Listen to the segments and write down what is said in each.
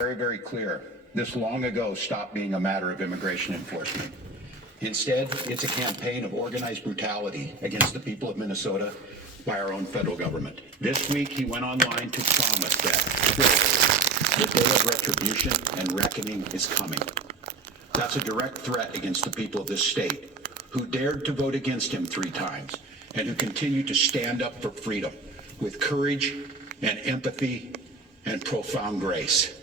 Very, very clear. This long ago stopped being a matter of immigration enforcement. Instead, it's a campaign of organized brutality against the people of Minnesota by our own federal government. This week, he went online to promise that, quote, the day of retribution and reckoning is coming. That's a direct threat against the people of this state who dared to vote against him 3 times and who continue to stand up for freedom with courage and empathy and profound grace.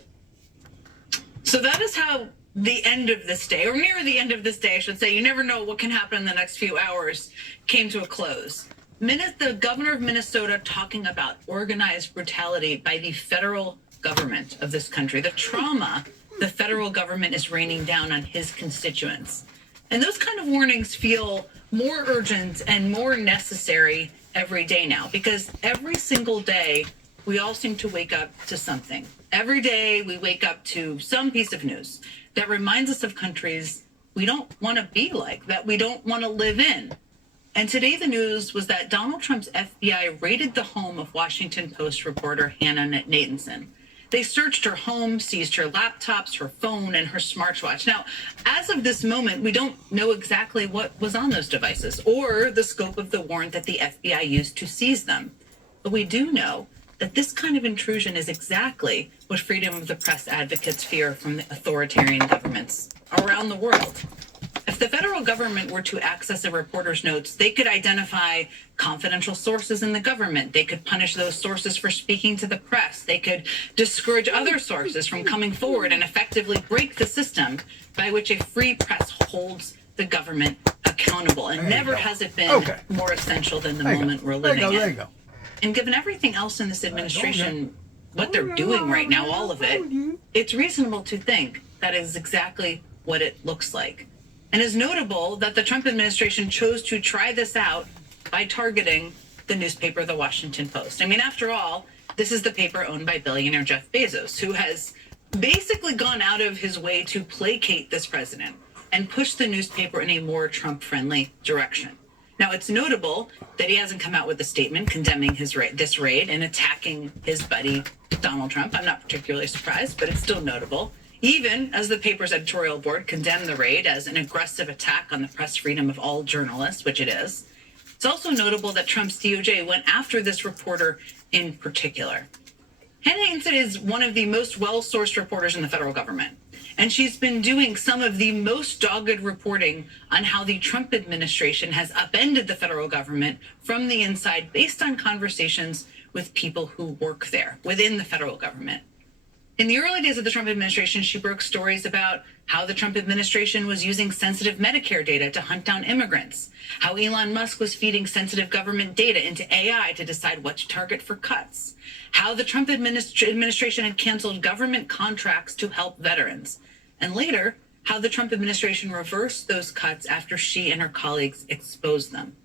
So that is how the end of this day, or near the end of this day, I should say, you never know what can happen in the next few hours, came to a close. The governor of Minnesota talking about organized brutality by the federal government of this country, the trauma the federal government is raining down on his constituents. And those kind of warnings feel more urgent and more necessary every day now, because every single day we all seem to wake up to something. Every day we wake up to some piece of news that reminds us of countries we don't want to be like, that we don't want to live in. And today the news was that Donald Trump's FBI raided the home of Washington Post reporter Hannah Nathanson. They searched her home, seized her laptops, her phone, and her smartwatch. Now, as of this moment, we don't know exactly what was on those devices or the scope of the warrant that the FBI used to seize them. But we do know that this kind of intrusion is exactly what freedom of the press advocates fear from the authoritarian governments around the world. If the federal government were to access a reporter's notes, they could identify confidential sources in the government. They could punish those sources for speaking to the press. They could discourage other sources from coming forward and effectively break the system by which a free press holds the government accountable. And never has it been more essential than the moment we're living in. There you go. And given everything else in this administration, what they're doing right now, all of it, it's reasonable to think that is exactly what it looks like. And it's notable that the Trump administration chose to try this out by targeting the newspaper, the Washington Post. I mean, after all, this is the paper owned by billionaire Jeff Bezos, who has basically gone out of his way to placate this president and push the newspaper in a more Trump-friendly direction. Now, it's notable that he hasn't come out with a statement condemning this raid and attacking his buddy, Donald Trump. I'm not particularly surprised, but it's still notable. Even as the paper's editorial board condemned the raid as an aggressive attack on the press freedom of all journalists, which it is. It's also notable that Trump's DOJ went after this reporter in particular. Hannah Nathanson is one of the most well-sourced reporters in the federal government. And she's been doing some of the most dogged reporting on how the Trump administration has upended the federal government from the inside based on conversations with people who work there within the federal government. In the early days of the Trump administration, she broke stories about how the Trump administration was using sensitive Medicare data to hunt down immigrants, how Elon Musk was feeding sensitive government data into AI to decide what to target for cuts, how the Trump administration had canceled government contracts to help veterans, and later, how the Trump administration reversed those cuts after she and her colleagues exposed them.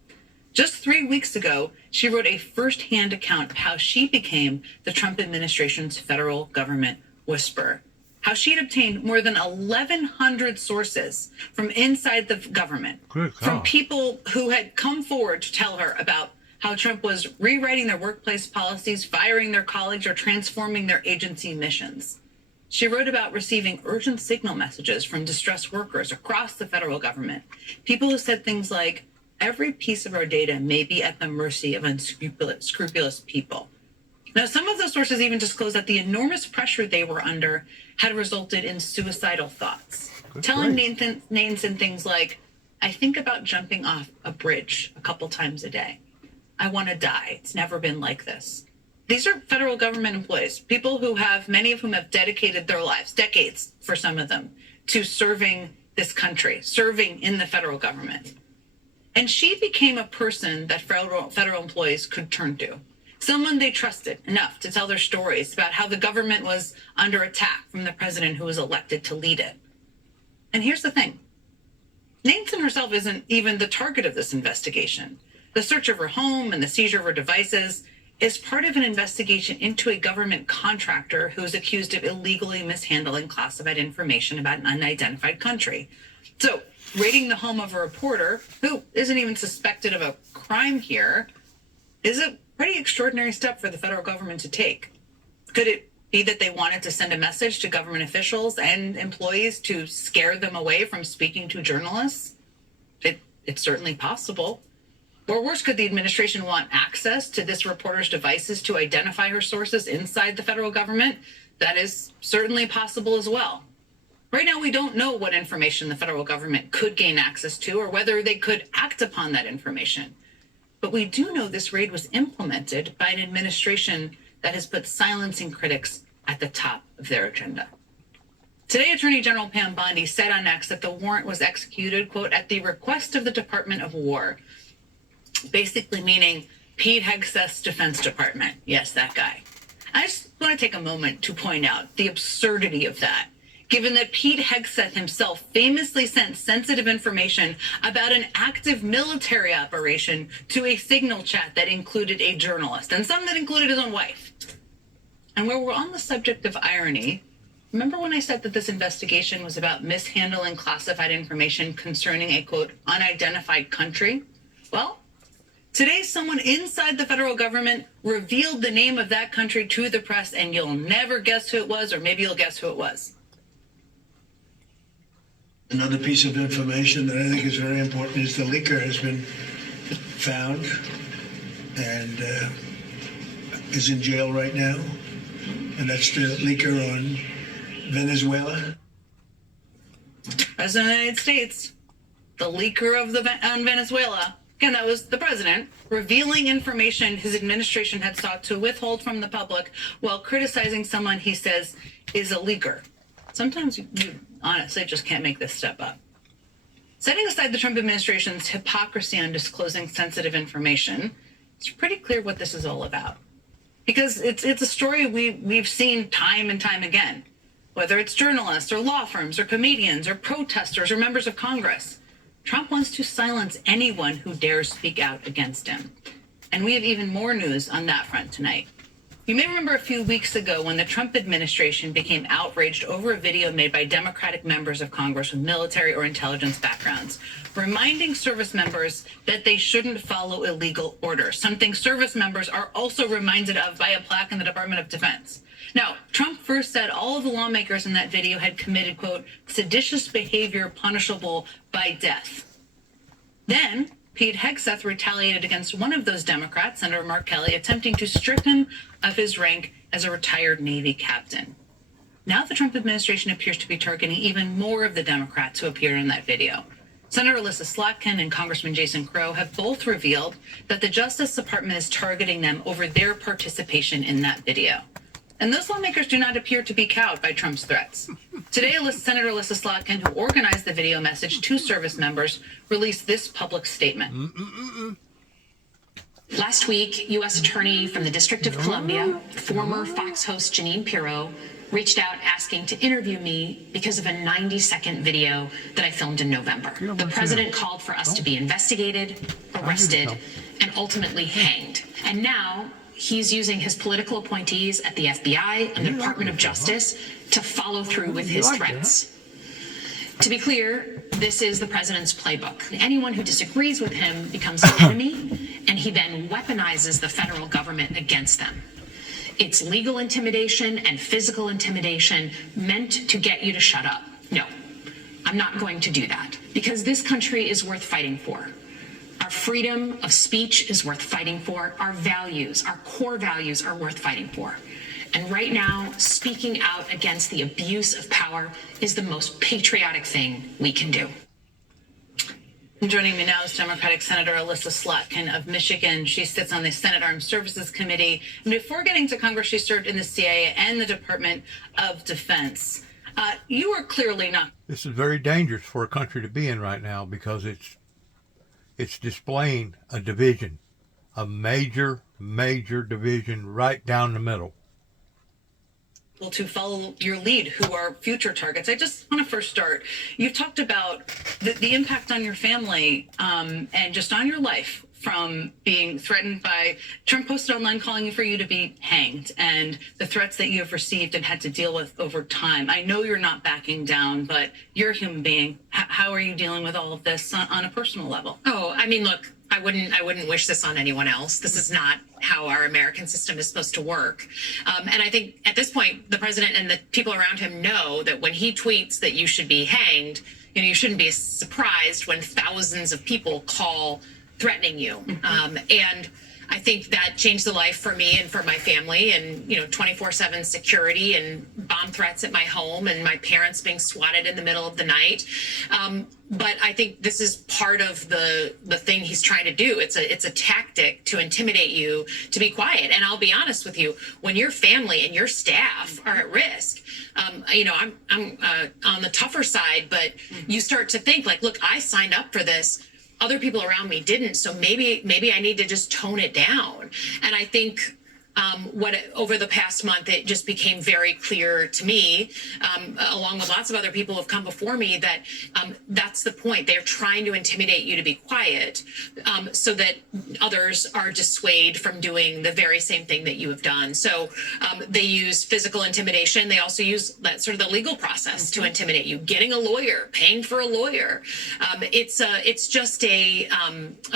Just 3 weeks ago, she wrote a firsthand account of how she became the Trump administration's federal government whisperer, how she'd obtained more than 1,100 sources from inside the government, from people who had come forward to tell her about how Trump was rewriting their workplace policies, firing their colleagues, or transforming their agency missions. She wrote about receiving urgent signal messages from distressed workers across the federal government, people who said things like, every piece of our data may be at the mercy of unscrupulous people. Now, some of those sources even disclosed that the enormous pressure they were under had resulted in suicidal thoughts, telling Nathanson things like, I think about jumping off a bridge a couple times a day. I want to die. It's never been like this. These are federal government employees, people who have, many of whom have dedicated their lives, decades for some of them, to serving this country, serving in the federal government. And she became a person that federal employees could turn to, someone they trusted enough to tell their stories about how the government was under attack from the president who was elected to lead it. And here's the thing. Nathanson herself isn't even the target of this investigation. The search of her home and the seizure of her devices is part of an investigation into a government contractor who is accused of illegally mishandling classified information about an unidentified country. So, raiding the home of a reporter who isn't even suspected of a crime here is a pretty extraordinary step for the federal government to take. Could it be that they wanted to send a message to government officials and employees to scare them away from speaking to journalists. It's certainly possible. Or worse, could the administration want access to this reporter's devices to identify her sources inside the federal government? That is certainly possible as well. Right now, we don't know what information the federal government could gain access to or whether they could act upon that information. But we do know this raid was implemented by an administration that has put silencing critics at the top of their agenda. Today, Attorney General Pam Bondi said on X that the warrant was executed, quote, at the request of the Department of War, basically meaning Pete Hegseth's Defense Department. Yes, that guy. I just want to take a moment to point out the absurdity of that, given that Pete Hegseth himself famously sent sensitive information about an active military operation to a signal chat that included a journalist, and some that included his own wife. And where we're on the subject of irony, remember when I said that this investigation was about mishandling classified information concerning a, quote, unidentified country? Well, today, someone inside the federal government revealed the name of that country to the press, and you'll never guess who it was, or maybe you'll guess who it was. Another piece of information that I think is very important is the leaker has been found and is in jail right now. And that's the leaker on Venezuela. President of the United States, the leaker of on Venezuela. Again, that was the president revealing information his administration had sought to withhold from the public while criticizing someone he says is a leaker. Sometimes you honestly just can't make this step up. Setting aside the Trump administration's hypocrisy on disclosing sensitive information, it's pretty clear what this is all about. Because it's a story we've seen time and time again, whether it's journalists or law firms or comedians or protesters or members of Congress. Trump wants to silence anyone who dares speak out against him. And we have even more news on that front tonight. You may remember a few weeks ago when the Trump administration became outraged over a video made by Democratic members of Congress with military or intelligence backgrounds, reminding service members that they shouldn't follow illegal orders, something service members are also reminded of by a plaque in the Department of Defense. Now, Trump first said all of the lawmakers in that video had committed, quote, seditious behavior punishable by death. Then Pete Hegseth retaliated against one of those Democrats, Senator Mark Kelly, attempting to strip him of his rank as a retired Navy captain. Now the Trump administration appears to be targeting even more of the Democrats who appeared in that video. Senator Alyssa Slotkin and Congressman Jason Crow have both revealed that the Justice Department is targeting them over their participation in that video. And those lawmakers do not appear to be cowed by Trump's threats. Today, Senator Alyssa Slotkin, who organized the video message to service members, released this public statement. Last week, U.S. Attorney from the District of Columbia, former Fox host Jeanine Pirro, reached out asking to interview me because of a 90-second video that I filmed in November. The president called for us to be investigated, arrested, and ultimately hanged. And now he's using his political appointees at the FBI and the Department of Justice to follow through with his threats. To be clear, this is the president's playbook. Anyone who disagrees with him becomes an enemy, and he then weaponizes the federal government against them. It's legal intimidation and physical intimidation meant to get you to shut up. No, I'm not going to do that, because this country is worth fighting for. Our freedom of speech is worth fighting for. Our values, our core values, are worth fighting for. And right now, speaking out against the abuse of power is the most patriotic thing we can do. And joining me now is Democratic Senator Alyssa Slotkin of Michigan. She sits on the Senate Armed Services Committee. And before getting to Congress, she served in the CIA and the Department of Defense. You are clearly not. This is very dangerous for a country to be in right now, because it's displaying a division, a major division right down the middle. To follow your lead, who are future targets. I just want to first start. You talked about the impact on your family and just on your life from being threatened by Trump posted online calling for you to be hanged, and the threats that you have received and had to deal with over time. I know you're not backing down, but you're a human being. How are you dealing with all of this on a personal level? Oh, I mean, look, I wouldn't wish this on anyone else. This is not how our American system is supposed to work. And I think at this point, the president and the people around him know that when he tweets that you should be hanged, you shouldn't be surprised when thousands of people call threatening you. And I think that changed the life for me and for my family, and 24/7 security and bomb threats at my home and my parents being swatted in the middle of the night. But I think this is part of the thing he's trying to do. It's a tactic to intimidate you to be quiet. And I'll be honest with you, when your family and your staff are at risk, I'm on the tougher side, but you start to think like, look, I signed up for this. Other people around me didn't, so maybe I need to just tone it down. And I think over the past month, it just became very clear to me, along with lots of other people who have come before me, that that's the point. They're trying to intimidate you to be quiet, so that others are dissuaded from doing the very same thing that you have done. So they use physical intimidation. They also use that sort of the legal process to intimidate you. Getting a lawyer, paying for a lawyer. It's just a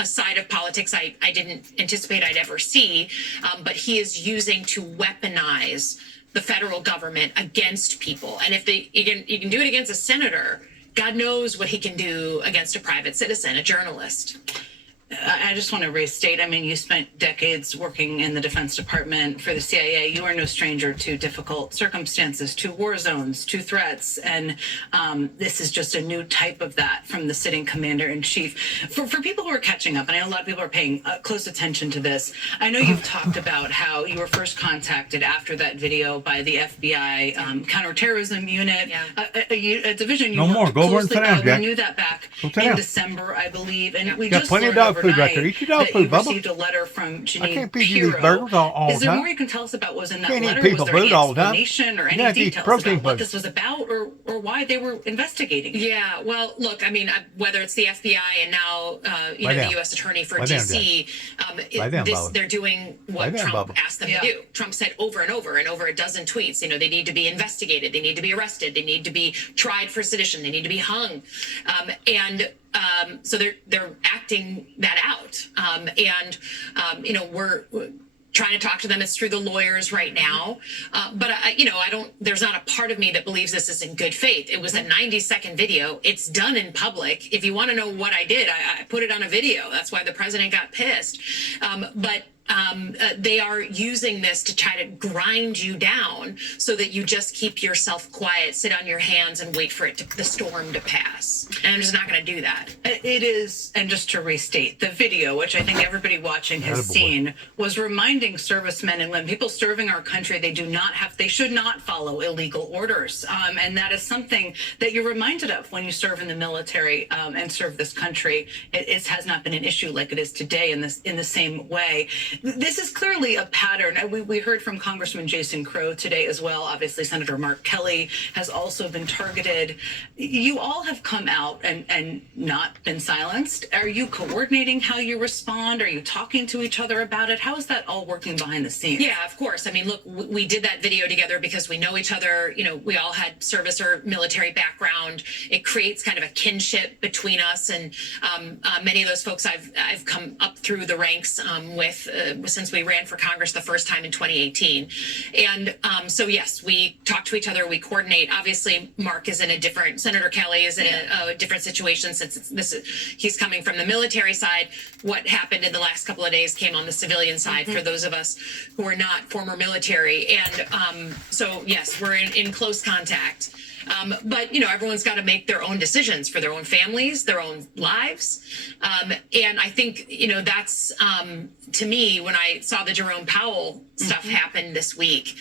side of politics I didn't anticipate I'd ever see. But he is using to weaponize the federal government against people. And if you can do it against a senator, God knows what he can do against a private citizen, a journalist. I just want to restate, you spent decades working in the Defense Department for the CIA. You are no stranger to difficult circumstances, to war zones, to threats. And this is just a new type of that from the sitting commander-in-chief. For people who are catching up, and I know a lot of people are paying close attention to this, I know you've talked about how you were first contacted after that video by the FBI counterterrorism unit, a division you worked closely with. We knew that back in December, I believe. And we just learned food right there. Eat your dog food, Bubba. Received a letter from Janine I can't feed you these Pirro. burgers all Is there time. more you can tell us about what was in that Can't letter? eat people Was there any food all the time. explanation or You any have to eat details protein about what food. this was about, or why they were investigating it? Yeah, well, look, whether it's the FBI and now the U.S. Attorney for D.C., they're doing what Trump asked them to do. Trump said over and over a dozen tweets, they need to be investigated, they need to be arrested, they need to be tried for sedition, they need to be hung, so they're acting that out, we're trying to talk to them. It's through the lawyers right now, but there's not a part of me that believes this is in good faith. It was a 90-second video. It's done in public. If you want to know what I did, I put it on a video. That's why the president got pissed. But they are using this to try to grind you down so that you just keep yourself quiet, sit on your hands, and wait for the storm to pass. And I'm just not going to do that. It is, and just to restate, the video, which I think everybody watching has seen, was reminding servicemen and women, people serving our country, they should not follow illegal orders. And that is something that you're reminded of when you serve in the military and serve this country. It has not been an issue like it is today in the same way. This is clearly a pattern. We heard from Congressman Jason Crow today as well. Obviously, Senator Mark Kelly has also been targeted. You all have come out and not been silenced. Are you coordinating how you respond? Are you talking to each other about it? How is that all working behind the scenes? Yeah, of course. Look, we did that video together because we know each other. We all had service or military background. It creates kind of a kinship between us, and many of those folks I've come up through the ranks with since we ran for Congress the first time in 2018. And so, yes, we talk to each other, we coordinate. Obviously, Senator Kelly is in a different situation since he's coming from the military side. What happened in the last couple of days came on the civilian side for those of us who are not former military. And so, yes, we're in close contact. But, everyone's got to make their own decisions for their own families, their own lives. And I think, that's, to me, when I saw the Jerome Powell stuff happen this week,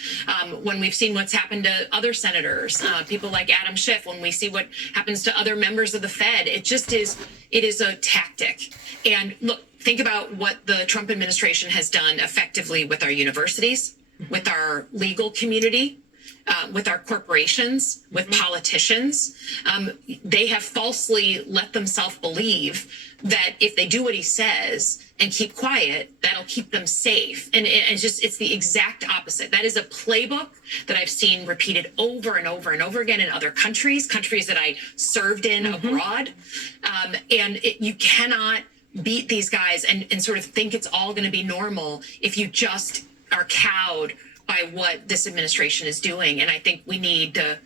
when we've seen what's happened to other senators, people like Adam Schiff, when we see what happens to other members of the Fed, it is a tactic. And look, think about what the Trump administration has done effectively with our universities, with our legal community, with our corporations, with politicians. They have falsely let themselves believe that if they do what he says and keep quiet, that'll keep them safe. And it's the exact opposite. That is a playbook that I've seen repeated over and over and over again in other countries that I served in abroad. You cannot beat these guys and sort of think it's all going to be normal if you just are cowed by what this administration is doing. And I think we need to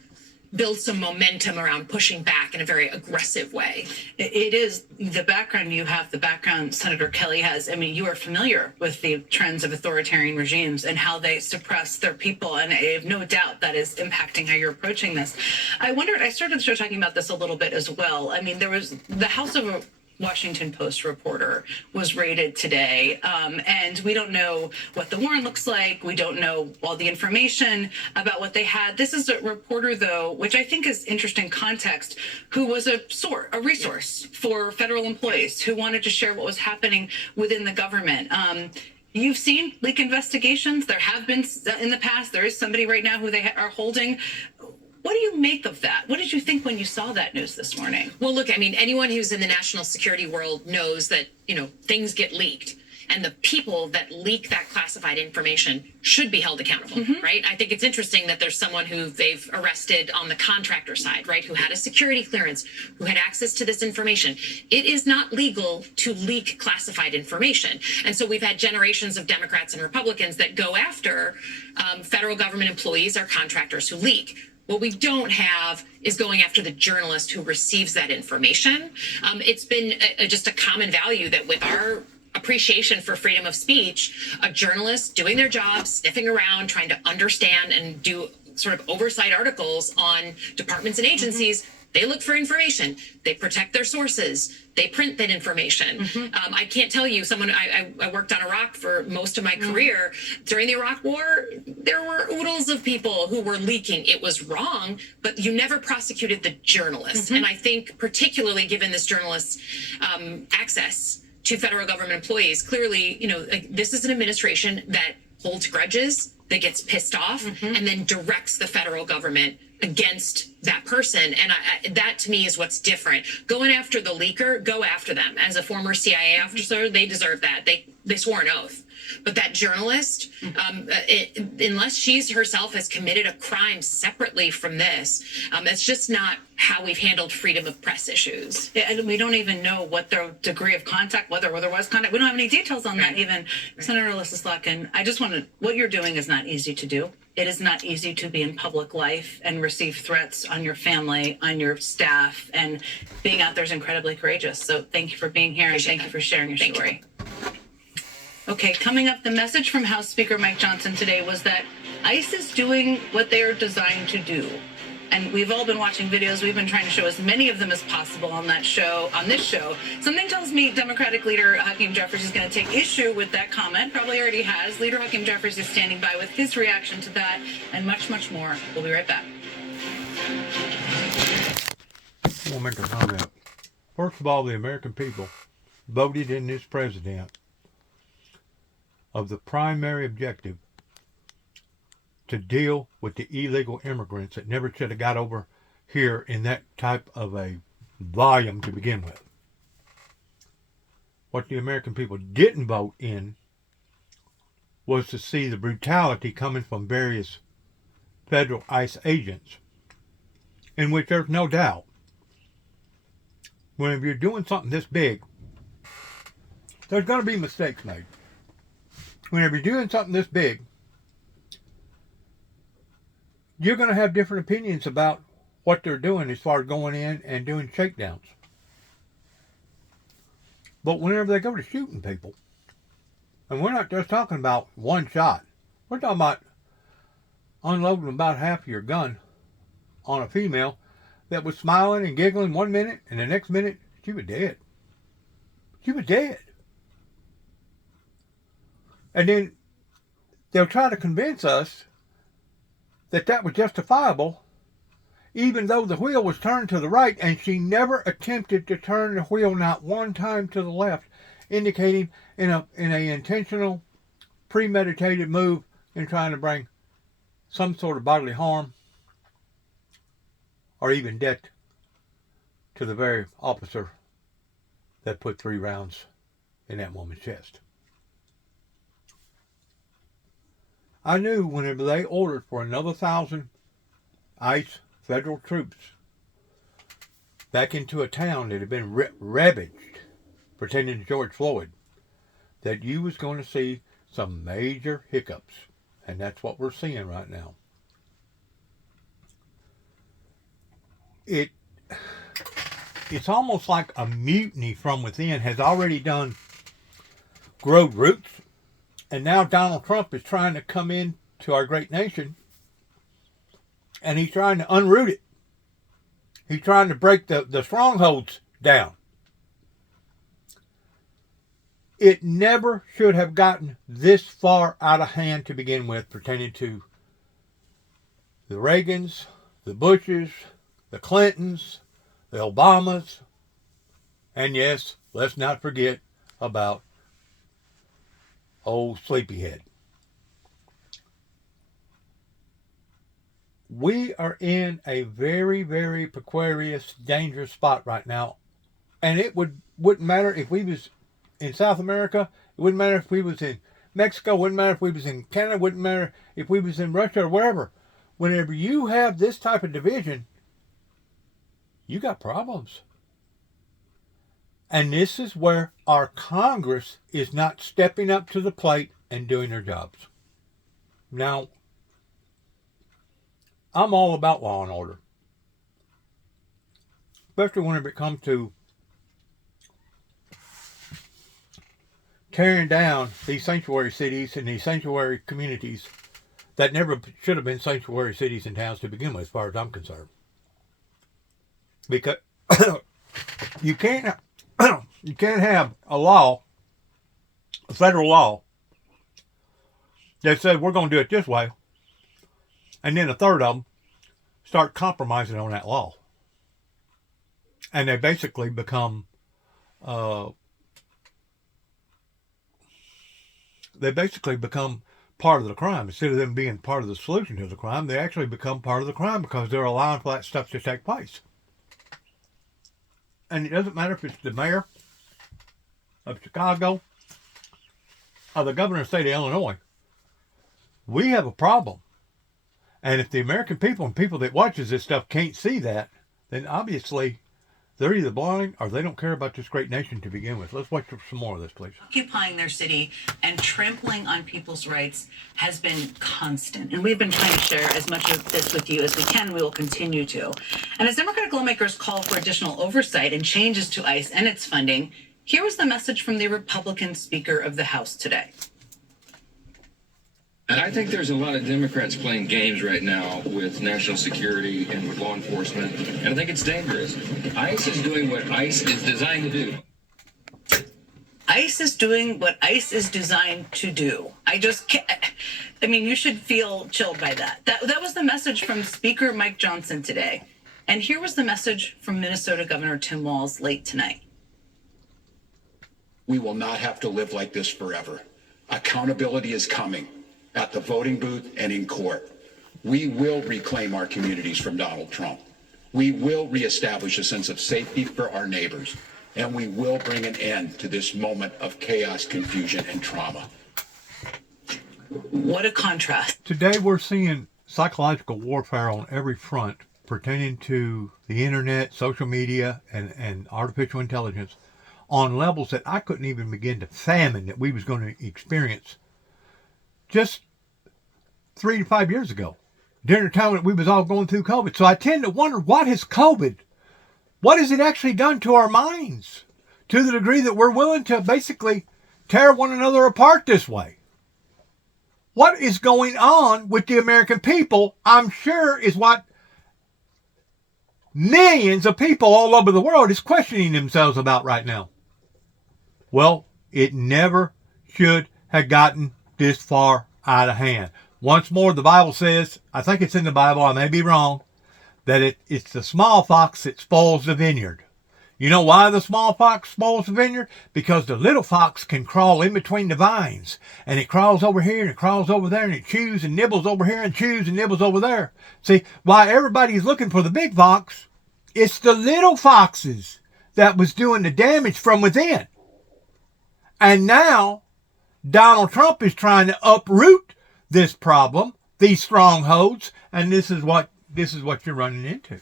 build some momentum around pushing back in a very aggressive way. It is the background you have, the background Senator Kelly has. I mean, you are familiar with the trends of authoritarian regimes and how they suppress their people. And I have no doubt that is impacting how you're approaching this. I wondered, I started the show talking about this a little bit as well. I mean, there was the House of a Washington Post reporter was raided today, and we don't know what the warrant looks like. We don't know all the information about what they had. This is a reporter, though, which I think is interesting context, who was a resource for federal employees who wanted to share what was happening within the government. You've seen leak investigations. There have been in the past. There is somebody right now who they are holding. What do you make of that? What did you think when you saw that news this morning? Well, look, I mean, anyone who's in the national security world knows that, things get leaked. And the people that leak that classified information should be held accountable, right? I think it's interesting that there's someone who they've arrested on the contractor side, right, who had a security clearance, who had access to this information. It is not legal to leak classified information. And so we've had generations of Democrats and Republicans that go after federal government employees or contractors who leak. What we don't have is going after the journalist who receives that information. It's been just a common value that with our appreciation for freedom of speech, a journalist doing their job, sniffing around, trying to understand and do sort of oversight articles on departments and agencies, they look for information. They protect their sources. They print that information. I can't tell you, I worked on Iraq for most of my career. During the Iraq War, there were oodles of people who were leaking. It was wrong, but you never prosecuted the journalists. And I think particularly given this journalist's access to federal government employees, clearly, this is an administration that holds grudges, that gets pissed off, and then directs the federal government against that person. And that to me is what's different. Going after the leaker, go after them. As a former CIA officer, they deserve that. They swore an oath. But that journalist, unless she's herself has committed a crime separately from this, that's just not how we've handled freedom of press issues. Yeah, and we don't even know what their degree of contact, whether there was contact. We don't have any details on that even. Senator Alyssa Slotkin, I just want to, what you're doing is not easy to do. It is not easy to be in public life and receive threats on your family, on your staff, and being out there is incredibly courageous. So thank you for being here and thank you for sharing your story. Okay, coming up, the message from House Speaker Mike Johnson today was that ICE is doing what they are designed to do. And we've all been watching videos. We've been trying to show as many of them as possible on this show. Something tells me Democratic leader Hakeem Jeffries is going to take issue with that comment. Probably already has. Leader Hakeem Jeffries is standing by with his reaction to that and much, much more. We'll be right back. I want to make a comment. First of all, the American people voted in this president of the primary objective to deal with the illegal immigrants that never should have got over here in that type of a volume to begin with. What the American people didn't vote in was to see the brutality coming from various federal ICE agents, in which there's no doubt, whenever you're doing something this big, there's going to be mistakes made. Whenever you're doing something this big, you're going to have different opinions about what they're doing as far as going in and doing shakedowns. But whenever they go to shooting people, and we're not just talking about one shot, we're talking about unloading about half of your gun on a female that was smiling and giggling 1 minute, and the next minute, she was dead. She was dead. And then they'll try to convince us that that was justifiable, even though the wheel was turned to the right, and she never attempted to turn the wheel not one time to the left, indicating in a intentional, premeditated move in trying to bring some sort of bodily harm or even death to the very officer that put 3 rounds in that woman's chest. I knew whenever they ordered for another 1,000 ICE federal troops back into a town that had been ravaged pertaining to George Floyd, that you was going to see some major hiccups. And that's what we're seeing right now. It's almost like a mutiny from within has already done grown roots. And now Donald Trump is trying to come in to our great nation. And he's trying to unroot it. He's trying to break the strongholds down. It never should have gotten this far out of hand to begin with, pertaining to the Reagans, the Bushes, the Clintons, the Obamas, and yes, let's not forget about old Sleepyhead. We are in a very, very precarious, dangerous spot right now. And it wouldn't matter if we was in South America. It wouldn't matter if we was in Mexico. It wouldn't matter if we was in Canada. It wouldn't matter if we was in Russia or wherever. Whenever you have this type of division, you got problems. And this is where our Congress is not stepping up to the plate and doing their jobs. Now, I'm all about law and order. Especially whenever it comes to tearing down these sanctuary cities and these sanctuary communities that never should have been sanctuary cities and towns to begin with, as far as I'm concerned. Because you can't have a law, a federal law, that says we're going to do it this way, and then a third of them start compromising on that law. And they basically become part of the crime. Instead of them being part of the solution to the crime, they actually become part of the crime because they're allowing for that stuff to take place. And it doesn't matter if it's the mayor of Chicago or the governor of the state of Illinois. We have a problem. And if the American people and people that watches this stuff can't see that, then obviously they're either blind or they don't care about this great nation to begin with. Let's watch some more of this, please. Occupying their city and trampling on people's rights has been constant. And we've been trying to share as much of this with you as we can. We will continue to. And as Democratic lawmakers call for additional oversight and changes to ICE and its funding, here was the message from the Republican Speaker of the House today. And I think there's a lot of Democrats playing games right now with national security and with law enforcement, and I think it's dangerous. ICE is doing what ICE is designed to do. ICE is doing what ICE is designed to do. I just can't. I mean, you should feel chilled by that. That was the message from Speaker Mike Johnson today. And here was the message from Minnesota Governor Tim Walz late tonight. We will not have to live like this forever. Accountability is coming. At the voting booth and in court. We will reclaim our communities from Donald Trump. We will reestablish a sense of safety for our neighbors. And we will bring an end to this moment of chaos, confusion, and trauma. What a contrast. Today we're seeing psychological warfare on every front pertaining to the internet, social media, and artificial intelligence on levels that I couldn't even begin to fathom that we was going to experience just 3 to 5 years ago, during the time that we was all going through COVID. So I tend to wonder, what has it actually done to our minds to the degree that we're willing to basically tear one another apart this way? What is going on with the American people, I'm sure, is what millions of people all over the world is questioning themselves about right now. Well, it never should have gotten this far out of hand. Once more, the Bible says, I think it's in the Bible, I may be wrong, that it's the small fox that spoils the vineyard. You know why the small fox spoils the vineyard? Because the little fox can crawl in between the vines. And it crawls over here and it crawls over there and it chews and nibbles over here and chews and nibbles over there. See, while everybody's looking for the big fox, it's the little foxes that was doing the damage from within. And now Donald Trump is trying to uproot this problem, these strongholds, and this is what you're running into.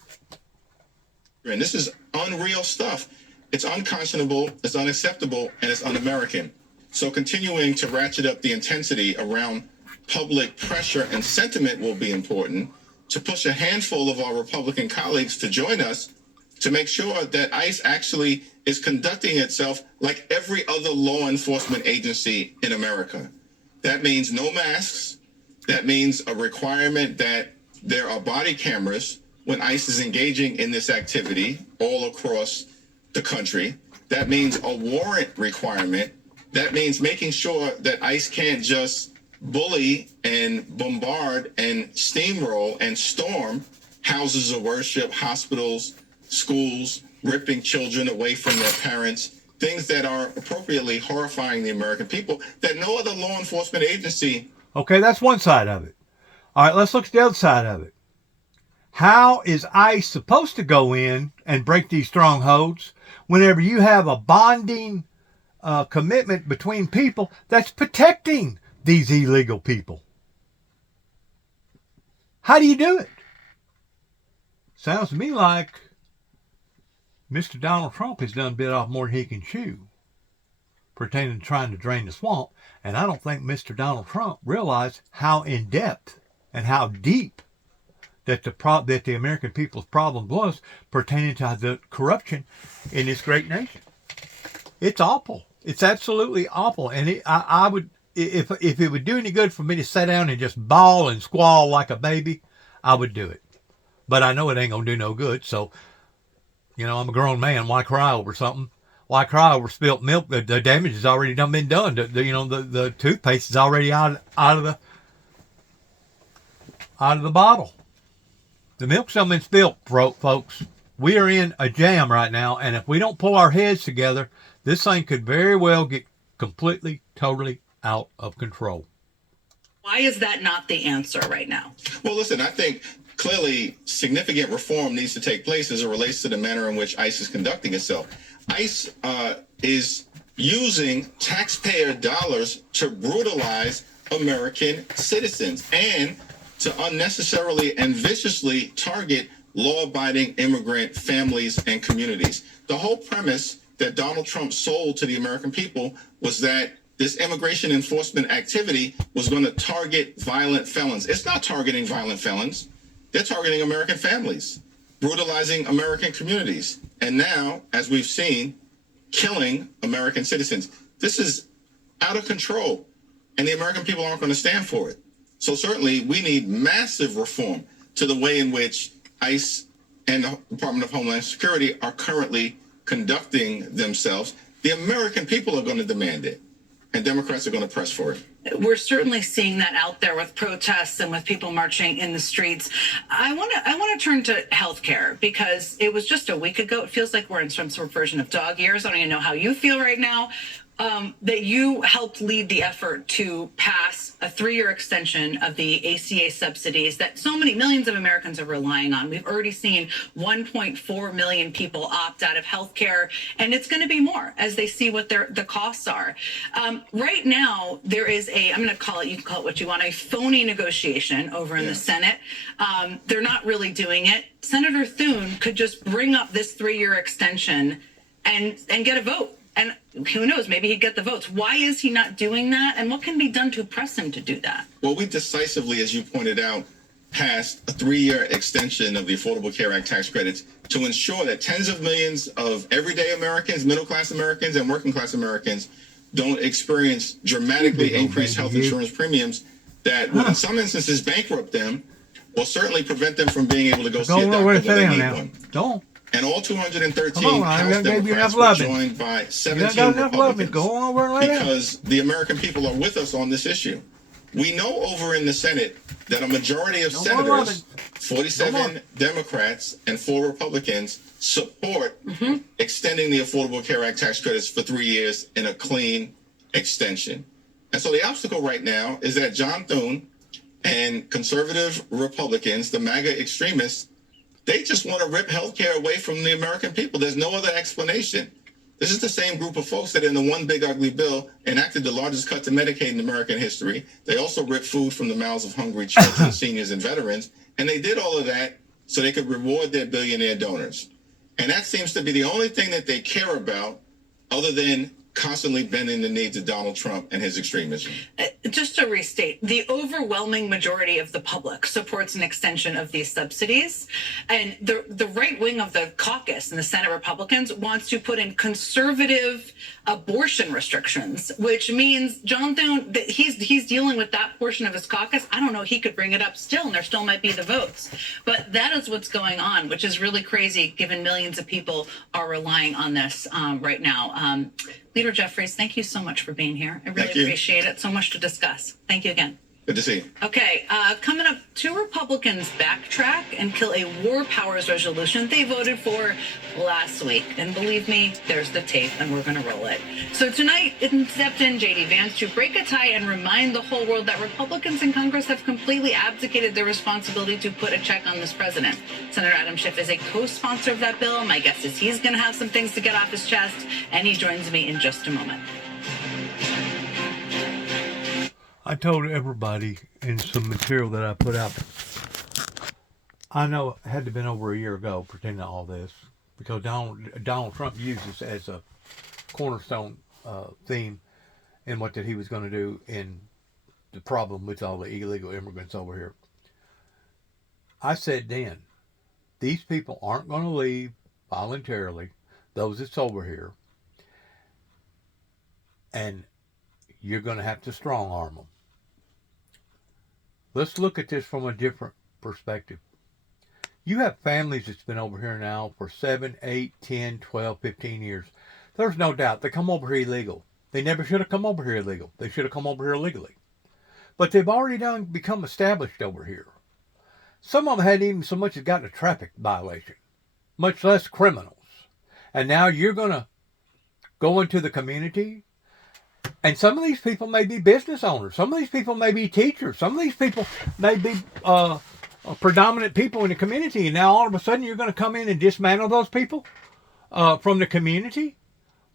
And this is unreal stuff. It's unconscionable, it's unacceptable, and it's un-American. So continuing to ratchet up the intensity around public pressure and sentiment will be important to push a handful of our Republican colleagues to join us to make sure that ICE actually is conducting itself like every other law enforcement agency in America. That means no masks. That means a requirement that there are body cameras when ICE is engaging in this activity all across the country. That means a warrant requirement. That means making sure that ICE can't just bully and bombard and steamroll and storm houses of worship, hospitals, schools, ripping children away from their parents, things that are appropriately horrifying the American people that no other law enforcement agency. Okay, that's one side of it. All right, let's look at the other side of it. How is ICE supposed to go in and break these strongholds whenever you have a bonding commitment between people that's protecting these illegal people? How do you do it? Sounds to me like Mr. Donald Trump has done bit off more than he can chew pertaining to trying to drain the swamp. And I don't think Mr. Donald Trump realized how in depth and how deep that the American people's problem was pertaining to the corruption in this great nation. It's awful. It's absolutely awful. And I would, if it would do any good for me to sit down and just bawl and squall like a baby, I would do it. But I know it ain't gonna do no good. So, I'm a grown man. Why cry over something? Why cry over spilt milk? The damage has already been done. The toothpaste is already out of the bottle. The milk's done been spilt, folks. We are in a jam right now, and if we don't pull our heads together, this thing could very well get completely, totally out of control. Why is that not the answer right now? Well, listen, I think clearly significant reform needs to take place as it relates to the manner in which ICE is conducting itself. ICE is using taxpayer dollars to brutalize American citizens and to unnecessarily and viciously target law-abiding immigrant families and communities. The whole premise that Donald Trump sold to the American people was that this immigration enforcement activity was going to target violent felons. It's not targeting violent felons. They're targeting American families, brutalizing American communities, and now, as we've seen, killing American citizens. This is out of control, and the American people aren't going to stand for it. So certainly we need massive reform to the way in which ICE and the Department of Homeland Security are currently conducting themselves. The American people are going to demand it, and Democrats are going to press for it. We're certainly seeing that out there with protests and with people marching in the streets. I want to turn to healthcare because it was just a week ago. It feels like we're in some sort of version of dog years. I don't even know how you feel right now. That you helped lead the effort to pass a 3-year extension of the ACA subsidies that so many millions of Americans are relying on. We've already seen 1.4 million people opt out of healthcare, and it's going to be more as they see what the costs are. Right now, there is I'm going to call it, you can call it what you want, a phony negotiation over in the Senate. They're not really doing it. Senator Thune could just bring up this 3-year extension and get a vote. And who knows, maybe he'd get the votes. Why is he not doing that? And what can be done to press him to do that? Well, we decisively, as you pointed out, passed a 3-year extension of the Affordable Care Act tax credits to ensure that tens of millions of everyday Americans, middle-class Americans, and working-class Americans don't experience dramatically increased health insurance premiums that will, in some instances, bankrupt them or certainly prevent them from being able to go see a doctor when they need one. Don't. And all 213 House Democrats were joined by 17 Republicans because the American people are with us on this issue. We know over in the Senate that a majority of senators, 47 Democrats and 4 Republicans, support extending the Affordable Care Act tax credits for 3 years in a clean extension. And so the obstacle right now is that John Thune and conservative Republicans, the MAGA extremists, they just want to rip healthcare away from the American people. There's no other explanation. This is the same group of folks that in the one big ugly bill enacted the largest cut to Medicaid in American history. They also ripped food from the mouths of hungry children, seniors, and veterans. And they did all of that so they could reward their billionaire donors. And that seems to be the only thing that they care about other than constantly bending the knee to Donald Trump and his extremism. Just to restate, the overwhelming majority of the public supports an extension of these subsidies. And the right wing of the caucus and the Senate Republicans wants to put in conservative abortion restrictions, which means John Thune, he's dealing with that portion of his caucus. I don't know, he could bring it up still, and there still might be the votes. But that is what's going on, which is really crazy given millions of people are relying on this right now. Leader Jeffries, thank you so much for being here. I really appreciate it. So much to discuss. Thank you again. Good to see you. Okay, coming up, 2 Republicans backtrack and kill a war powers resolution they voted for last week. And believe me, there's the tape, and we're going to roll it. So tonight, it stepped in J.D. Vance to break a tie and remind the whole world that Republicans in Congress have completely abdicated their responsibility to put a check on this president. Senator Adam Schiff is a co-sponsor of that bill. My guess is he's going to have some things to get off his chest, and he joins me in just a moment. I told everybody in some material that I put out, I know it had to have been over a year ago pertaining to all this, because Donald Trump used this as a cornerstone theme in what that he was going to do in the problem with all the illegal immigrants over here. I said then, these people aren't going to leave voluntarily, those that's over here, and you're going to have to strong arm them. Let's look at this from a different perspective. You have families that's been over here now for 7, 8, 10, 12, 15 years. There's no doubt they come over here illegal. They never should have come over here illegal. They should have come over here legally. But they've already become established over here. Some of them hadn't even so much as gotten a traffic violation, much less criminals. And now you're going to go into the community. And some of these people may be business owners. Some of these people may be teachers. Some of these people may be predominant people in the community. And now all of a sudden you're going to come in and dismantle those people from the community?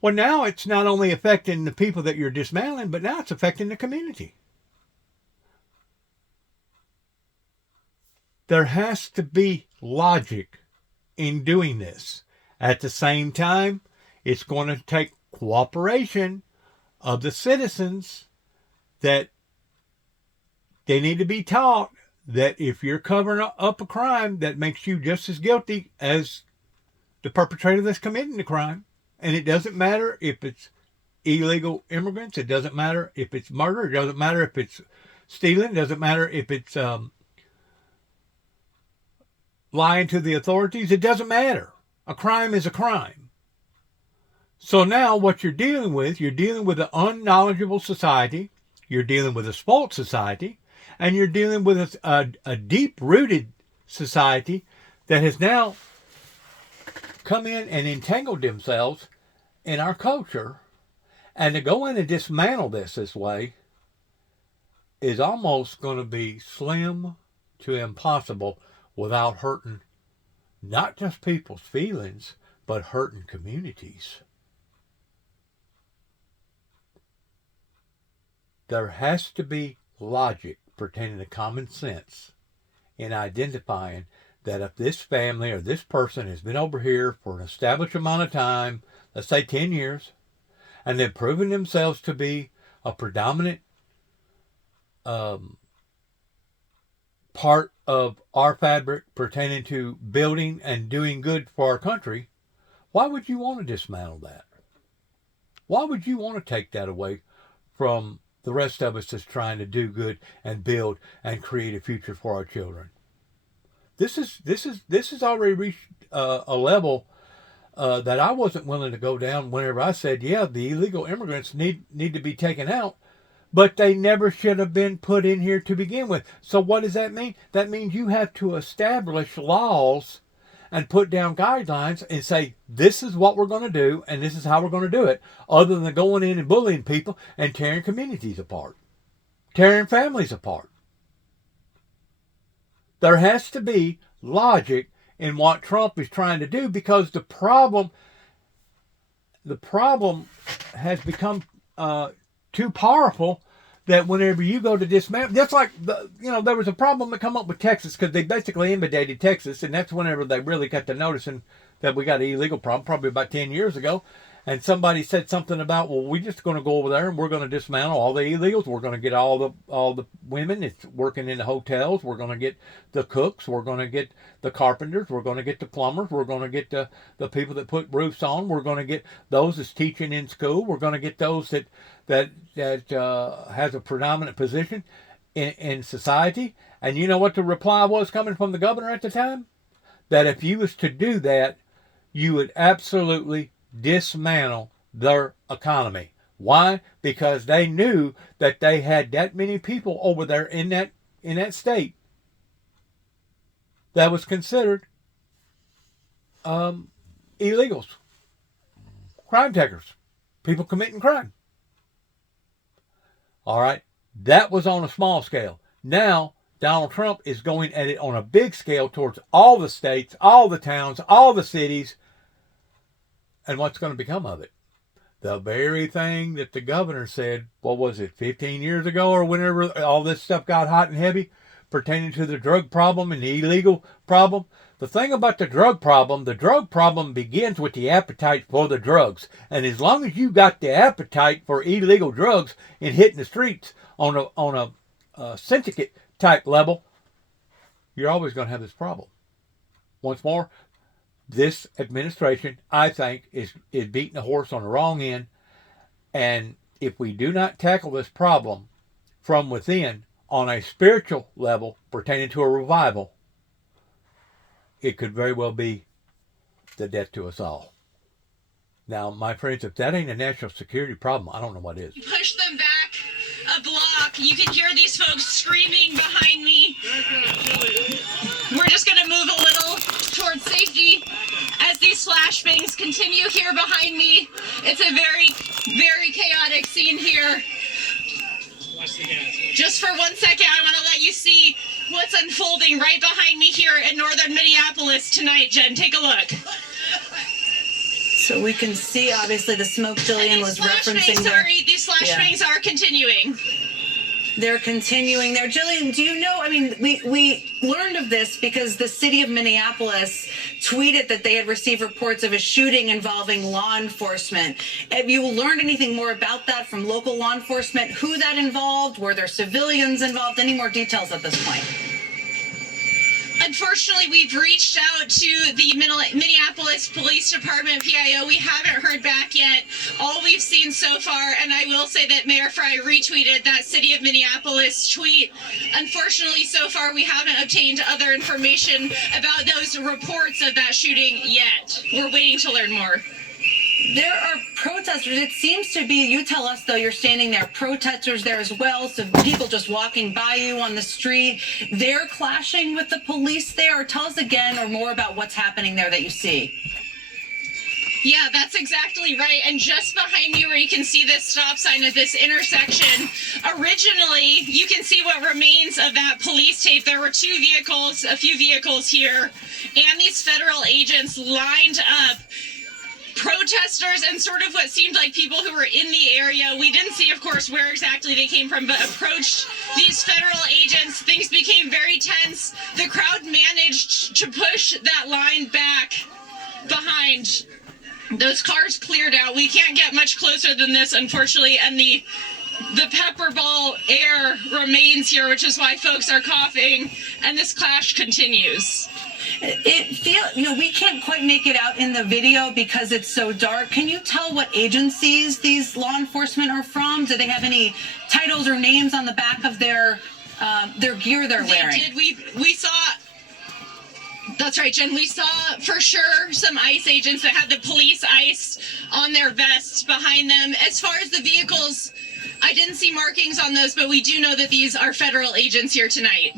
Well, now it's not only affecting the people that you're dismantling, but now it's affecting the community. There has to be logic in doing this. At the same time, it's going to take cooperation of the citizens, that they need to be taught that if you're covering up a crime, that makes you just as guilty as the perpetrator that's committing the crime. And it doesn't matter if it's illegal immigrants. It doesn't matter if it's murder. It doesn't matter if it's stealing. It doesn't matter if it's lying to the authorities. It doesn't matter. A crime is a crime. So now what you're dealing with an unknowledgeable society, you're dealing with a spoiled society, and you're dealing with a deep-rooted society that has now come in and entangled themselves in our culture. And to go in and dismantle this way is almost going to be slim to impossible without hurting not just people's feelings, but hurting communities. There has to be logic pertaining to common sense in identifying that if this family or this person has been over here for an established amount of time, let's say 10 years, and they've proven themselves to be a predominant part of our fabric pertaining to building and doing good for our country, why would you want to dismantle that? Why would you want to take that away from the rest of us that's trying to do good and build and create a future for our children? This has already reached a level that I wasn't willing to go down whenever I said, yeah, the illegal immigrants need to be taken out, but they never should have been put in here to begin with. So what does that mean? That means you have to establish laws and put down guidelines and say, this is what we're going to do, and this is how we're going to do it, other than going in and bullying people and tearing communities apart, tearing families apart. There has to be logic in what Trump is trying to do, because the problem has become too powerful that whenever you go to dismantle, just like there was a problem that come up with Texas because they basically invaded Texas, and that's whenever they really got to noticing that we got an illegal problem, probably about 10 years ago. And somebody said something about, well, we're just going to go over there and we're going to dismantle all the illegals. We're going to get all the women that's working in the hotels. We're going to get the cooks. We're going to get the carpenters. We're going to get the plumbers. We're going to get the people that put roofs on. We're going to get those that's teaching in school. We're going to get those that has a predominant position in society. And you know what the reply was coming from the governor at the time? That if you was to do that, you would absolutely dismantle their economy. Why? Because they knew that they had that many people over there in that state that was considered illegals, crime takers, people committing crime. All right, that was on a small scale. Now Donald Trump is going at it on a big scale towards all the states, all the towns, all the cities. And what's going to become of it? The very thing that the governor said, what was it, 15 years ago or whenever all this stuff got hot and heavy pertaining to the drug problem and the illegal problem. The thing about the drug problem begins with the appetite for the drugs. And as long as you got the appetite for illegal drugs and hitting the streets on a syndicate type level, you're always going to have this problem. Once more, this administration, I think, is beating a horse on the wrong end. And if we do not tackle this problem from within on a spiritual level pertaining to a revival, it could very well be the death to us all. Now, my friends, if that ain't a national security problem, I don't know what is. Push them back a block. You can hear these folks screaming behind me. We're just going to move a little towards safety as these flashbangs continue here behind me. It's a very, very chaotic scene here. Just for 1 second, I want to let you see what's unfolding right behind me here in northern Minneapolis tonight, Jen. Take a look. So we can see, obviously, the smoke Jillian was referencing there. These flashbangs are continuing. They're continuing there. Jillian, do you know, I mean, we learned of this because the city of Minneapolis tweeted that they had received reports of a shooting involving law enforcement. Have you learned anything more about that from local law enforcement? Who that involved? Were there civilians involved? Any more details at this point? Unfortunately, we've reached out to the Minneapolis Police Department, PIO. We haven't heard back yet. All we've seen so far, and I will say that Mayor Fry retweeted that City of Minneapolis tweet. Unfortunately, so far, we haven't obtained other information about those reports of that shooting yet. We're waiting to learn more. There are protesters. It seems to be, you tell us though, you're standing there, protesters there as well. So people just walking by you on the street. They're clashing with the police there. Or tell us again or more about what's happening there that you see. Yeah, that's exactly right. And just behind you where you can see this stop sign at this intersection, originally you can see what remains of that police tape. There were a few vehicles here, and these federal agents lined up. Protesters and sort of what seemed like people who were in the area. We didn't see, of course, where exactly they came from, but approached these federal agents. Things became very tense. The crowd managed to push that line back behind. Those cars cleared out. We can't get much closer than this, unfortunately, and the pepper ball air remains here, which is why folks are coughing, and this clash continues. It feels, we can't quite make it out in the video because it's so dark. Can you tell what agencies these law enforcement are from? Do they have any titles or names on the back of their gear they're wearing? They did. We saw. That's right, Jen. We saw for sure some ICE agents that had the police ICE on their vests behind them. As far as the vehicles, I didn't see markings on those, but we do know that these are federal agents here tonight.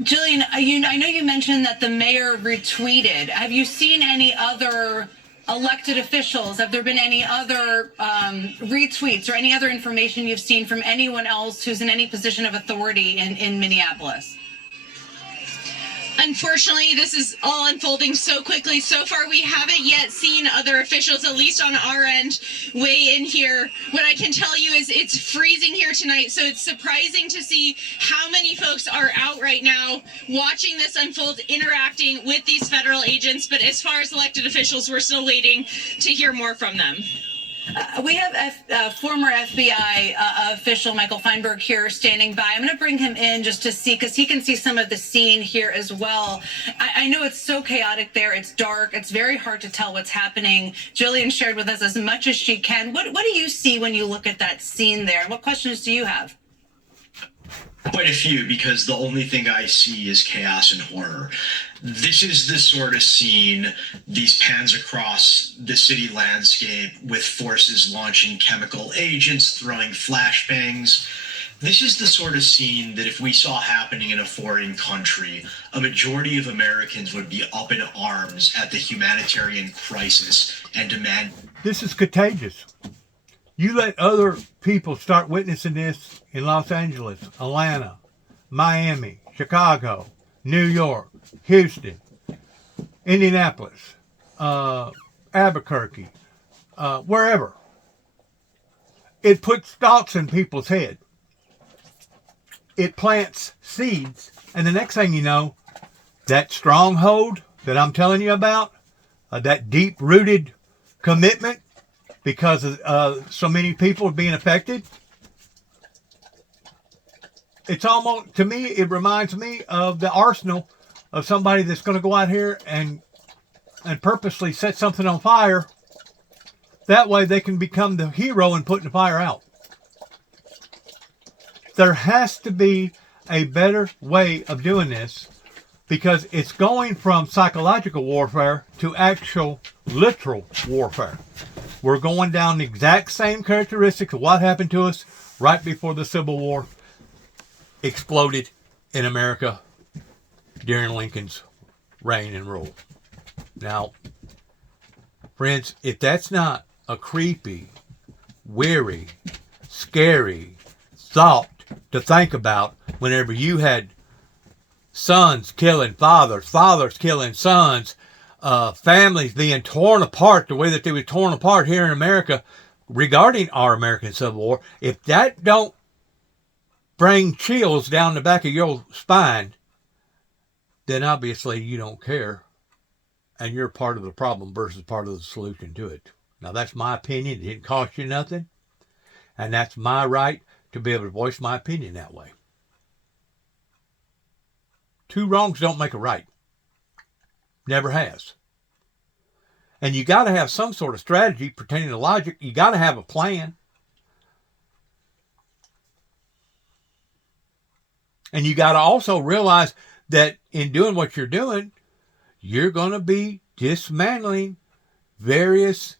Jillian, I know you mentioned that the mayor retweeted. Have you seen any other elected officials? Have there been any other retweets or any other information you've seen from anyone else who's in any position of authority in Minneapolis? Unfortunately, this is all unfolding so quickly. So far, we haven't yet seen other officials, at least on our end, weigh in here. What I can tell you is it's freezing here tonight, so it's surprising to see how many folks are out right now watching this unfold, interacting with these federal agents. But as far as elected officials, we're still waiting to hear more from them. We have former FBI official Michael Feinberg here standing by. I'm going to bring him in just to see, because he can see some of the scene here as well. I know it's so chaotic there. It's dark. It's very hard to tell what's happening. Jillian shared with us as much as she can. What do you see when you look at that scene there? And what questions do you have? Quite a few, because the only thing I see is chaos and horror. This is the sort of scene, these pans across the city landscape with forces launching chemical agents, throwing flashbangs. This is the sort of scene that if we saw happening in a foreign country, a majority of Americans would be up in arms at the humanitarian crisis and demand. This is contagious. You let other people start witnessing this in Los Angeles, Atlanta, Miami, Chicago, New York, Houston, Indianapolis, Albuquerque, wherever. It puts thoughts in people's head. It plants seeds, and the next thing you know, that stronghold that I'm telling you about, that deep-rooted commitment, because of so many people being affected. It's almost, to me, it reminds me of the arsenal of somebody that's going to go out here and purposely set something on fire. That way they can become the hero in putting the fire out. There has to be a better way of doing this, because it's going from psychological warfare to actual literal warfare. We're going down the exact same characteristics of what happened to us right before the Civil War exploded in America during Lincoln's reign and rule. Now, friends, if that's not a creepy, weary, scary thought to think about whenever you had sons killing fathers, fathers killing sons, families being torn apart the way that they were torn apart here in America regarding our American Civil War, if that don't bring chills down the back of your spine, then obviously you don't care, and you're part of the problem versus part of the solution to it. Now, that's my opinion. It didn't cost you nothing, and that's my right to be able to voice my opinion that way. Two wrongs don't make a right. Never has. And you got to have some sort of strategy pertaining to logic. You got to have a plan. And you got to also realize that in doing what you're doing, you're going to be dismantling various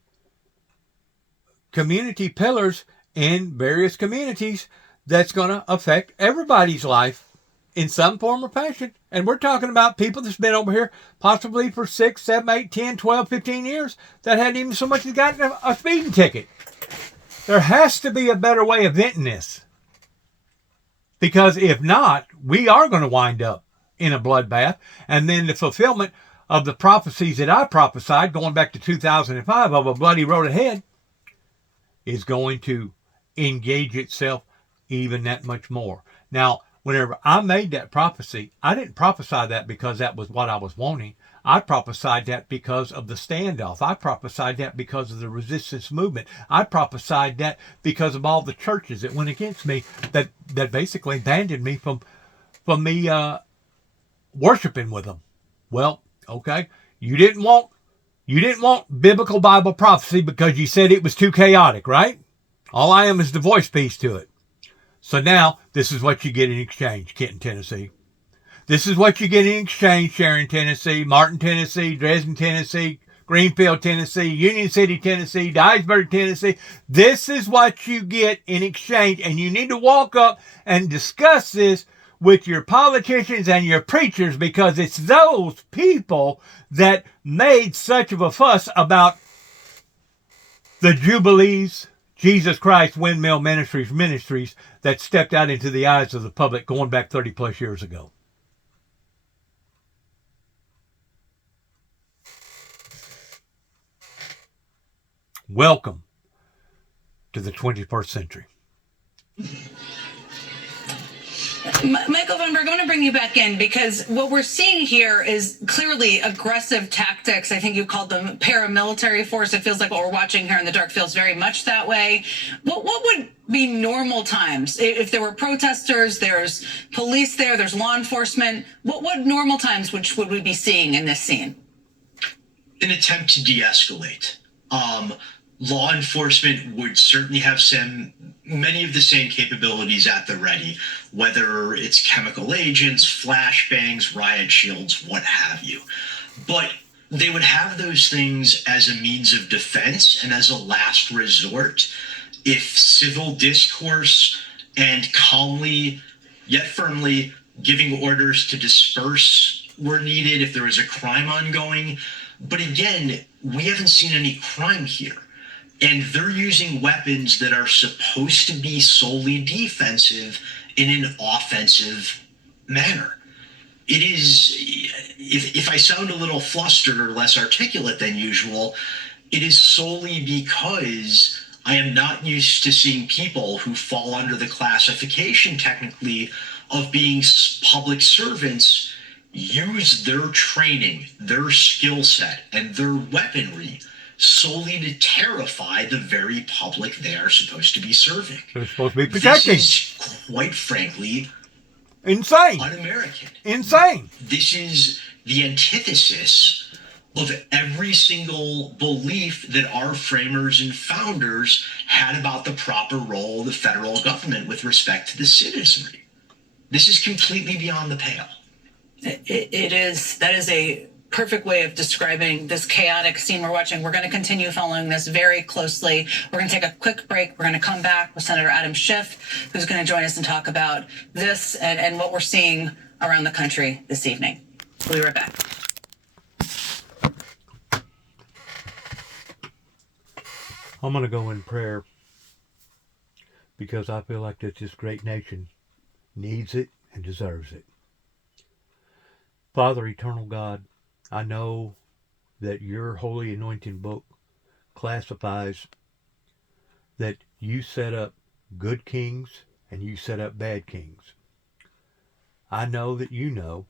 community pillars in various communities that's going to affect everybody's life in some form or fashion. And we're talking about people that's been over here possibly for 6, 7, 8, 10, 12, 15 years that hadn't even so much as gotten a speeding ticket. There has to be a better way of venting this. Because if not, we are going to wind up in a bloodbath. And then the fulfillment of the prophecies that I prophesied going back to 2005 of a bloody road ahead is going to engage itself even that much more. Now, whenever I made that prophecy, I didn't prophesy that because that was what I was wanting. I prophesied that because of the standoff. I prophesied that because of the resistance movement. I prophesied that because of all the churches that went against me, that basically abandoned me from me worshiping with them. Well, okay, you didn't want biblical Bible prophecy because you said it was too chaotic, right? All I am is the voice piece to it. So now, this is what you get in exchange, Kenton, Tennessee. This is what you get in exchange, Sharon, Tennessee, Martin, Tennessee, Dresden, Tennessee, Greenfield, Tennessee, Union City, Tennessee, Dyersburg, Tennessee. This is what you get in exchange, and you need to walk up and discuss this with your politicians and your preachers, because it's those people that made such of a fuss about the Jubilees, Jesus Christ Windmill Ministries that stepped out into the eyes of the public going back 30 plus years ago. Welcome to the 21st century. Michael Von Berg, I want to bring you back in because what we're seeing here is clearly aggressive tactics. I think you called them paramilitary force. It feels like what we're watching here in the dark feels very much that way. What would be normal times if there were protesters, there's police there's law enforcement? What normal times would we be seeing in this scene? An attempt to de-escalate. Law enforcement would certainly have many of the same capabilities at the ready, whether it's chemical agents, flashbangs, riot shields, what have you. But they would have those things as a means of defense and as a last resort if civil discourse and calmly yet firmly giving orders to disperse were needed if there was a crime ongoing. But again, we haven't seen any crime here. And they're using weapons that are supposed to be solely defensive in an offensive manner. It is, if I sound a little flustered or less articulate than usual, it is solely because I am not used to seeing people who fall under the classification technically of being public servants use their training, their skill set, and their weaponry solely to terrify the very public they are supposed to be serving. They're supposed to be protecting. This is, quite frankly, insane. Un-American. Insane. This is the antithesis of every single belief that our framers and founders had about the proper role of the federal government with respect to the citizenry. This is completely beyond the pale. It is. That is a perfect way of describing this chaotic scene we're watching. We're going to continue following this very closely. We're going to take a quick break. We're going to come back with Senator Adam Schiff, who's going to join us and talk about this and what we're seeing around the country this evening. We'll be right back. I'm going to go in prayer because I feel like that this great nation needs it and deserves it. Father, eternal God, I know that your holy anointing book classifies that you set up good kings and you set up bad kings. I know that you know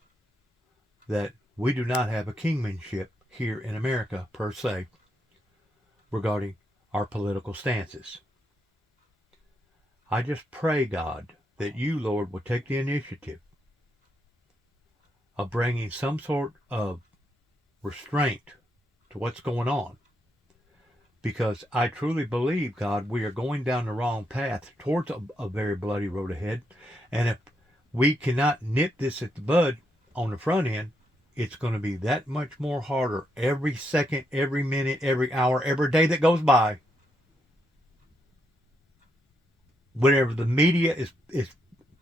that we do not have a kingmanship here in America per se regarding our political stances. I just pray, God, that you, Lord, will take the initiative of bringing some sort of restraint to what's going on. Because I truly believe, God, we are going down the wrong path towards a very bloody road ahead. And if we cannot nip this at the bud on the front end, it's going to be that much more harder every second, every minute, every hour, every day that goes by. Whenever the media is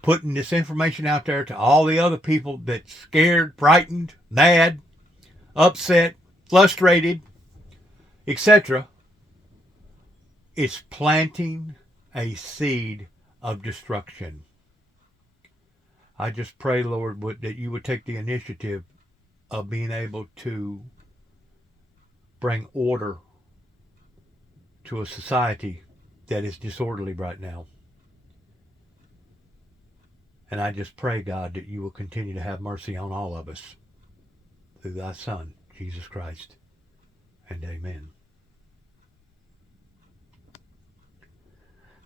putting this information out there to all the other people that's scared, frightened, mad, upset, frustrated, etc., it's planting a seed of destruction. I just pray, Lord, that you would take the initiative of being able to bring order to a society that is disorderly right now. And I just pray, God, that you will continue to have mercy on all of us through thy Son, Jesus Christ. And amen.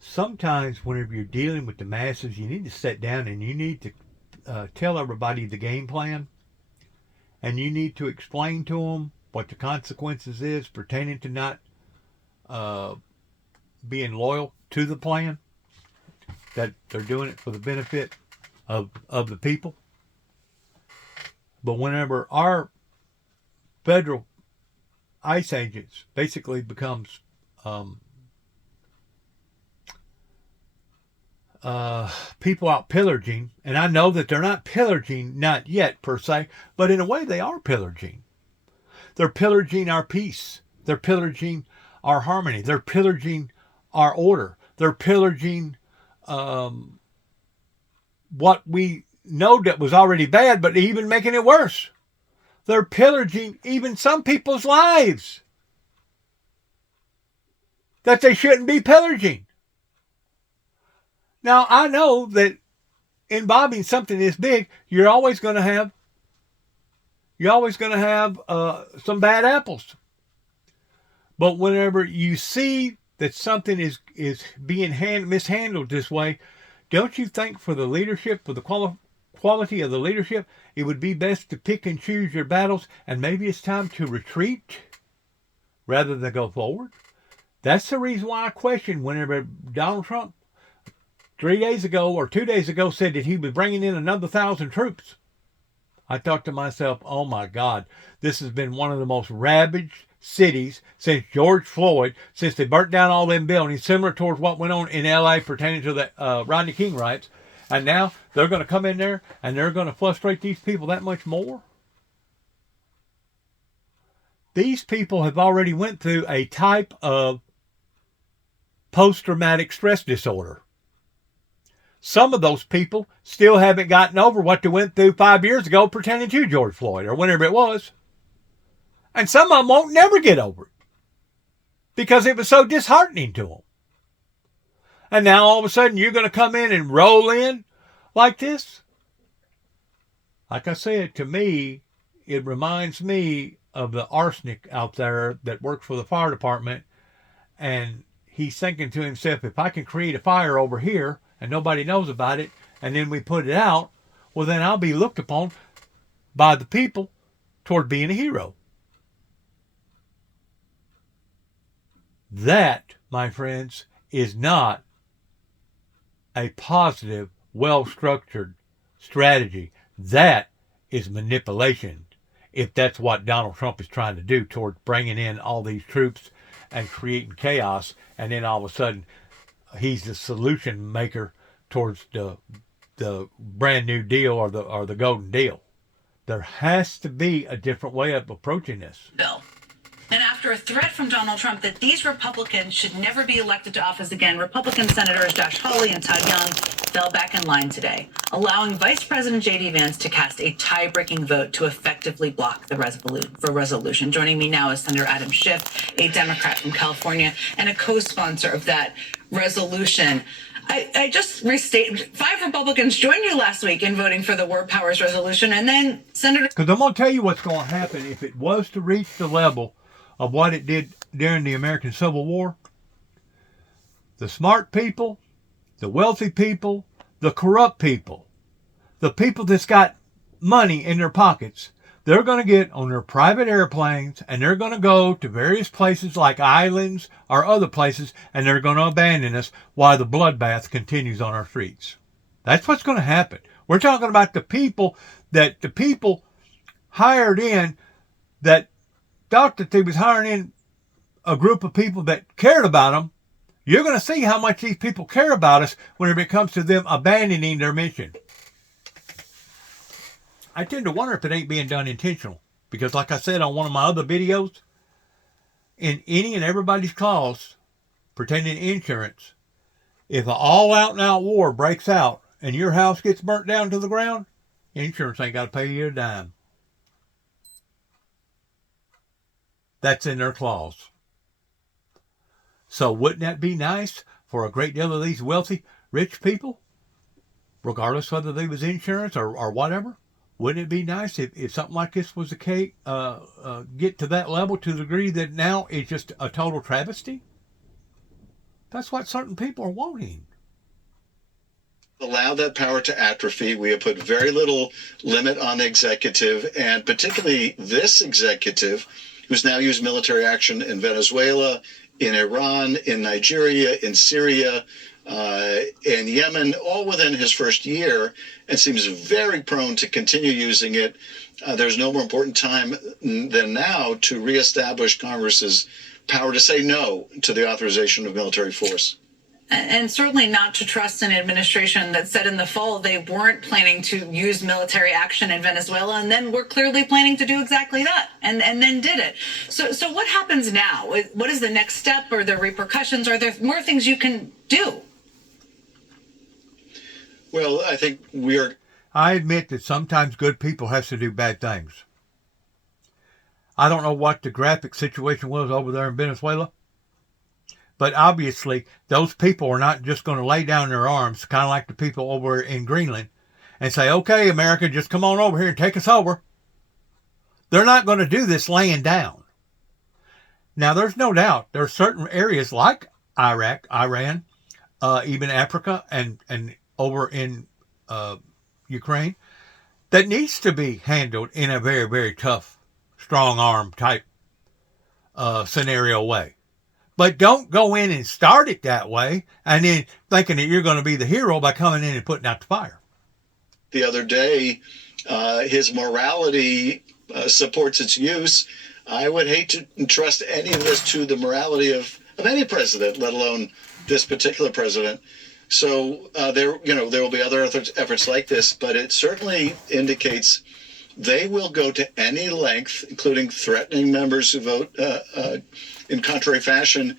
Sometimes whenever you're dealing with the masses, you need to sit down and you need to tell everybody the game plan. And you need to explain to them what the consequences is pertaining to not being loyal to the plan. That they're doing it for the benefit of the people. But whenever our federal ICE agents basically becomes people out pillaging, and I know that they're not pillaging, not yet per se, but in a way they are pillaging. They're pillaging our peace. They're pillaging our harmony. They're pillaging our order. They're pillaging what we know that was already bad, but even making it worse. They're pillaging even some people's lives. that they shouldn't be pillaging. Now, I know that involving something this big, you're always going to have some bad apples. But whenever you see that something is being mishandled this way, don't you think for the leadership, for the quality of the leadership, it would be best to pick and choose your battles, and maybe it's time to retreat rather than go forward? That's the reason why I question whenever Donald Trump 3 days ago or 2 days ago said that he was bringing in another 1,000 troops. I thought to myself, oh my God, this has been one of the most ravaged cities since George Floyd, since they burnt down all them buildings, similar towards what went on in LA pertaining to the Rodney King riots. And now they're going to come in there and they're going to frustrate these people that much more. These people have already went through a type of post-traumatic stress disorder. Some of those people still haven't gotten over what they went through 5 years ago pertaining to George Floyd or whenever it was. And some of them won't never get over it because it was so disheartening to them. And now all of a sudden you're going to come in and roll in like this? Like I said, to me, it reminds me of the arsenic out there that works for the fire department. And he's thinking to himself, if I can create a fire over here and nobody knows about it, and then we put it out, well, then I'll be looked upon by the people toward being a hero. That, my friends, is not a positive, well-structured strategy. That is manipulation, if that's what Donald Trump is trying to do toward bringing in all these troops and creating chaos, and then all of a sudden he's the solution maker towards the brand new deal or the golden deal. There has to be a different way of approaching this. Bill. And after a threat from Donald Trump that these Republicans should never be elected to office again, Republican Senators Josh Hawley and Todd Young fell back in line today, allowing Vice President J.D. Vance to cast a tie-breaking vote to effectively block the resolution. Joining me now is Senator Adam Schiff, a Democrat from California and a co-sponsor of that resolution. I just restated 5 Republicans joined you last week in voting for the War Powers resolution, and then Senator... Because I'm going to tell you what's going to happen if it was to reach the level of what it did during the American Civil War. The smart people, the wealthy people, the corrupt people, the people that's got money in their pockets, they're going to get on their private airplanes and they're going to go to various places like islands or other places, and they're going to abandon us while the bloodbath continues on our streets. That's what's going to happen. We're talking about the people hired in that thought that they was hiring in a group of people that cared about them. You're going to see how much these people care about us when it comes to them abandoning their mission. I tend to wonder if it ain't being done intentional. Because like I said on one of my other videos, in any and everybody's clause pertaining to insurance, if an all-out and out war breaks out and your house gets burnt down to the ground, insurance ain't got to pay you a dime. That's in their clause. So wouldn't that be nice for a great deal of these wealthy, rich people, regardless whether they was insurance or whatever? Wouldn't it be nice if something like this was the case, get to that level to the degree that now it's just a total travesty? That's what certain people are wanting. Allow that power to atrophy. We have put very little limit on the executive, and particularly this executive, who's now used military action in Venezuela, in Iran, in Nigeria, in Syria, in Yemen, all within his first year, and seems very prone to continue using it. There's no more important time than now to reestablish Congress's power to say no to the authorization of military force. And certainly not to trust an administration that said in the fall they weren't planning to use military action in Venezuela, and then we're clearly planning to do exactly that, and then did it. So what happens now? What is the next step? Are there repercussions? Are there more things you can do? Well, I think I admit that sometimes good people have to do bad things. I don't know what the graphic situation was over there in Venezuela, But obviously, those people are not just going to lay down their arms, kind of like the people over in Greenland, and say, okay, America, just come on over here and take us over. They're not going to do this laying down. Now, there's no doubt there are certain areas like Iraq, Iran, even Africa, and over in Ukraine, that needs to be handled in a very, very tough, strong arm type scenario way. But don't go in and start it that way and then thinking that you're going to be the hero by coming in and putting out the fire. The other day, his morality supports its use. I would hate to trust any of this to the morality of any president, let alone this particular president. So there will be other efforts like this, but it certainly indicates they will go to any length, including threatening members who vote in contrary fashion,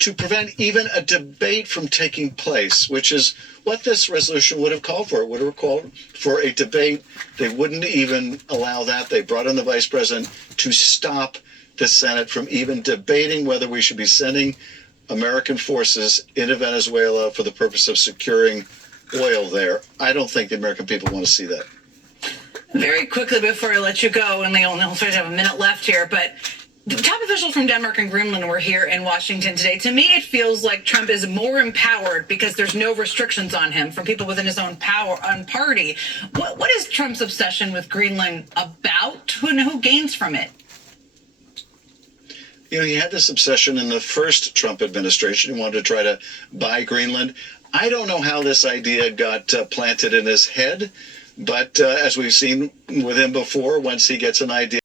to prevent even a debate from taking place, which is what this resolution would have called for. It would have called for a debate. They wouldn't even allow that. They brought in the vice president to stop the Senate from even debating whether we should be sending American forces into Venezuela for the purpose of securing oil there. I don't think the American people want to see that. Very quickly before I let you go, and we only have a minute left here, but the top officials from Denmark and Greenland were here in Washington today. To me, it feels like Trump is more empowered because there's no restrictions on him from people within his own party. What is Trump's obsession with Greenland about? Who gains from it? He had this obsession in the first Trump administration. He wanted to try to buy Greenland. I don't know how this idea got planted in his head, but as we've seen with him before, once he gets an idea,